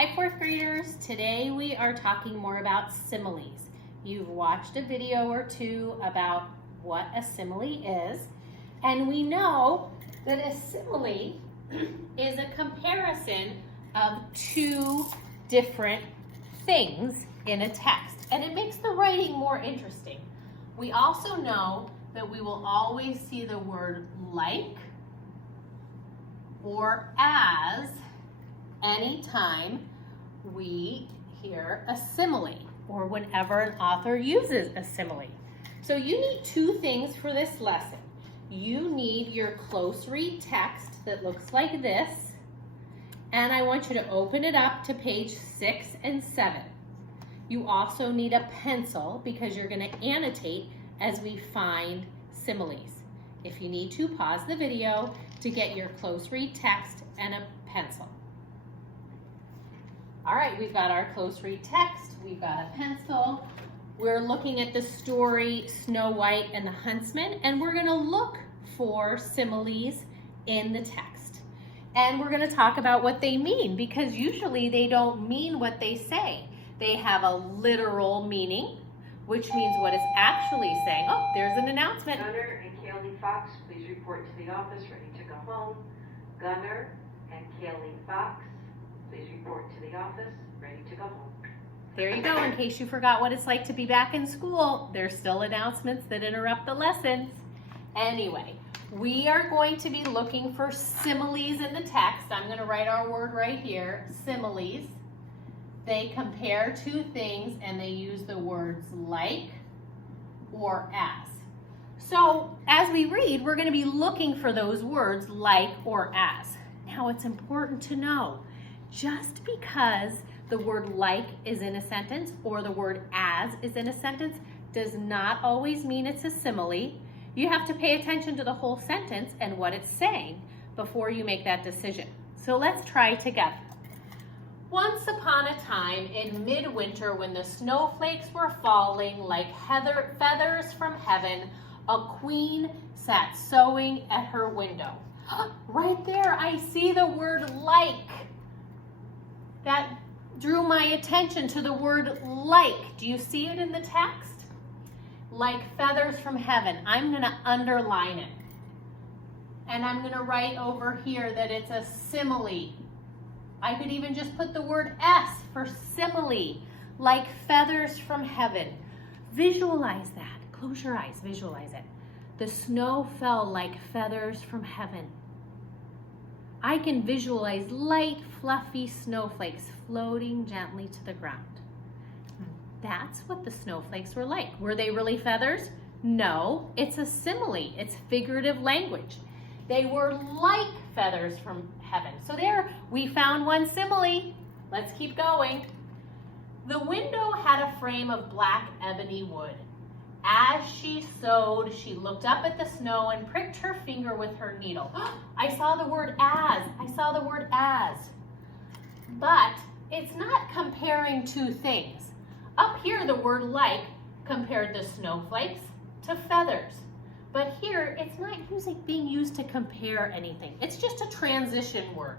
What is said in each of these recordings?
Hi, fourth graders. Today we are talking more about similes. You've watched a video or two about what a simile is, and we know that a simile is a comparison of two different things in a text, and it makes the writing more interesting. We also know that we will always see the word like or as anytime we hear a simile or whenever an author uses a simile. So you need two things for this lesson. You need your close read text that looks like this, and I want you to open it up to page 6 and 7. You also need a pencil because you're going to annotate as we find similes. If you need to, pause the video to get your close read text and a pencil. All right, we've got our close read text, we've got a pencil. We're looking at the story Snow White and the Huntsman, and we're gonna look for similes in the text. And we're gonna talk about what they mean, because usually they don't mean what they say. They have a literal meaning, which means what it's actually saying. Oh, there's an announcement. Gunner and Kaylee Fox, please report to the office, ready to go home. Gunner and Kaylee Fox, please report to the office, ready to go home. There you go, in case you forgot what it's like to be back in school. There's still announcements that interrupt the lessons. Anyway, we are going to be looking for similes in the text. I'm going to write our word right here, similes. They compare two things and they use the words like or as. So as we read, we're going to be looking for those words like or as. Now it's important to know, just because the word like is in a sentence or the word as is in a sentence does not always mean it's a simile. You have to pay attention to the whole sentence and what it's saying before you make that decision. So let's try together. Once upon a time in midwinter, when the snowflakes were falling like feathers from heaven, a queen sat sewing at her window. Right there, I see the word like. That drew my attention to the word like. Do you see it in the text? Like feathers from heaven. I'm going to underline it. And I'm going to write over here that it's a simile. I could even just put the word S for simile. Like feathers from heaven. Visualize that. Close your eyes. Visualize it. The snow fell like feathers from heaven. I can visualize light, fluffy snowflakes floating gently to the ground. That's what the snowflakes were like. Were they really feathers? No, it's a simile. It's figurative language. They were like feathers from heaven. So there, we found one simile. Let's keep going. The window had a frame of black ebony wood. As she sewed, she looked up at the snow and pricked her finger with her needle. I saw the word as. I saw the word as. But it's not comparing two things. Up here, the word like compared the snowflakes to feathers. But here, it's not being used to compare anything. It's just a transition word.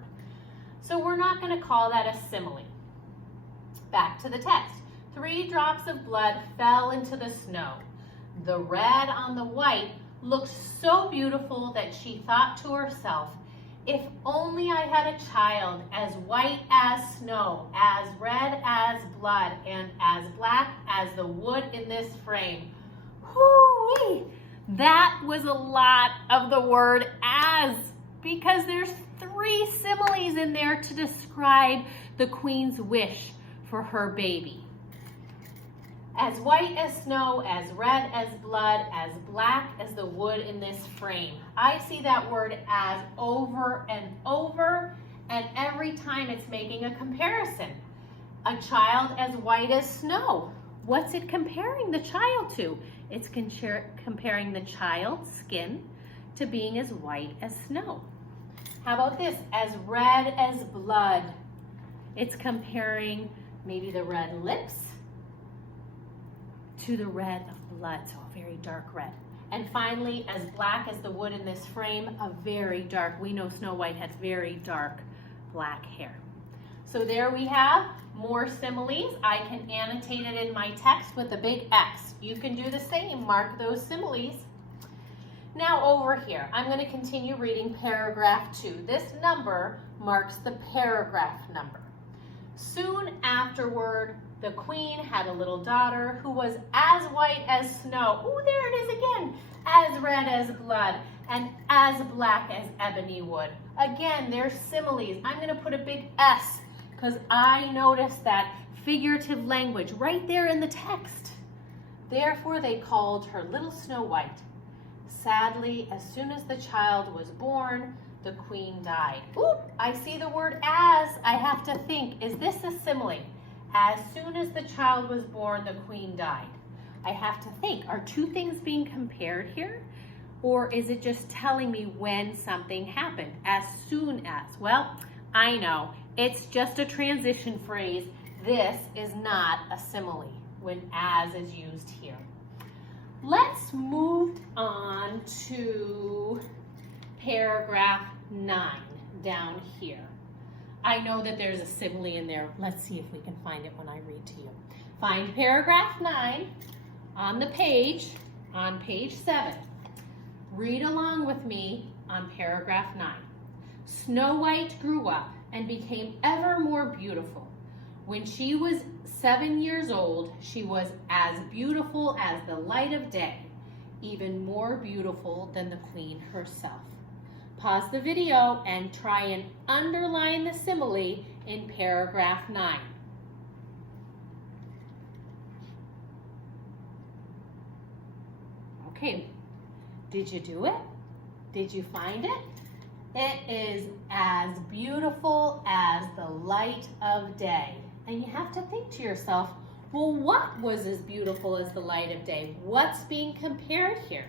So we're not going to call that a simile. Back to the text. 3 drops of blood fell into the snow. The red on the white looked so beautiful that she thought to herself, if only I had a child as white as snow, as red as blood, and as black as the wood in this frame. Whoo-wee! That was a lot of the word as, because there's 3 similes in there to describe the queen's wish for her baby. As white as snow, as red as blood, as black as the wood in this frame. I see that word as over and over, and every time it's making a comparison. A child as white as snow. What's it comparing the child to? It's comparing the child's skin to being as white as snow. How about this? As red as blood. It's comparing maybe the red lips to the red of blood, so a very dark red. And finally, as black as the wood in this frame, a very dark, we know Snow White had very dark black hair. So there we have more similes. I can annotate it in my text with a big X. You can do the same, mark those similes. Now over here, I'm going to continue reading paragraph 2. This number marks the paragraph number. Soon afterward, the queen had a little daughter who was as white as snow. Oh, there it is again. As red as blood and as black as ebony wood. Again, there's similes. I'm going to put a big S because I noticed that figurative language right there in the text. Therefore, they called her little Snow White. Sadly, as soon as the child was born, the queen died. Oop, I see the word as. I have to think, is this a simile? As soon as the child was born, the queen died. I have to think, are two things being compared here? Or is it just telling me when something happened? As soon as. Well, I know, it's just a transition phrase. This is not a simile when as is used here. Let's move on to paragraph 9 down here. I know that there's a simile in there. Let's see if we can find it when I read to you. Find paragraph 9 on the page, on page 7. Read along with me on paragraph 9. Snow White grew up and became ever more beautiful. When she was 7 years old, she was as beautiful as the light of day, even more beautiful than the queen herself. Pause the video and try and underline the simile in paragraph 9. Okay, did you do it? Did you find it? It is as beautiful as the light of day. And you have to think to yourself, well, what was as beautiful as the light of day? What's being compared here?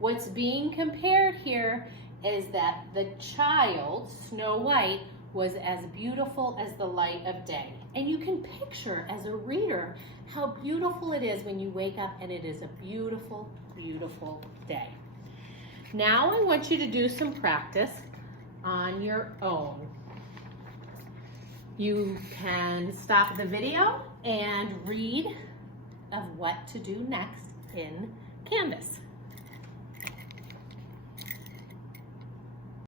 What's being compared here is that the child, Snow White, was as beautiful as the light of day. And you can picture as a reader how beautiful it is when you wake up and it is a beautiful, beautiful day. Now I want you to do some practice on your own. You can stop the video and read of what to do next in Canvas.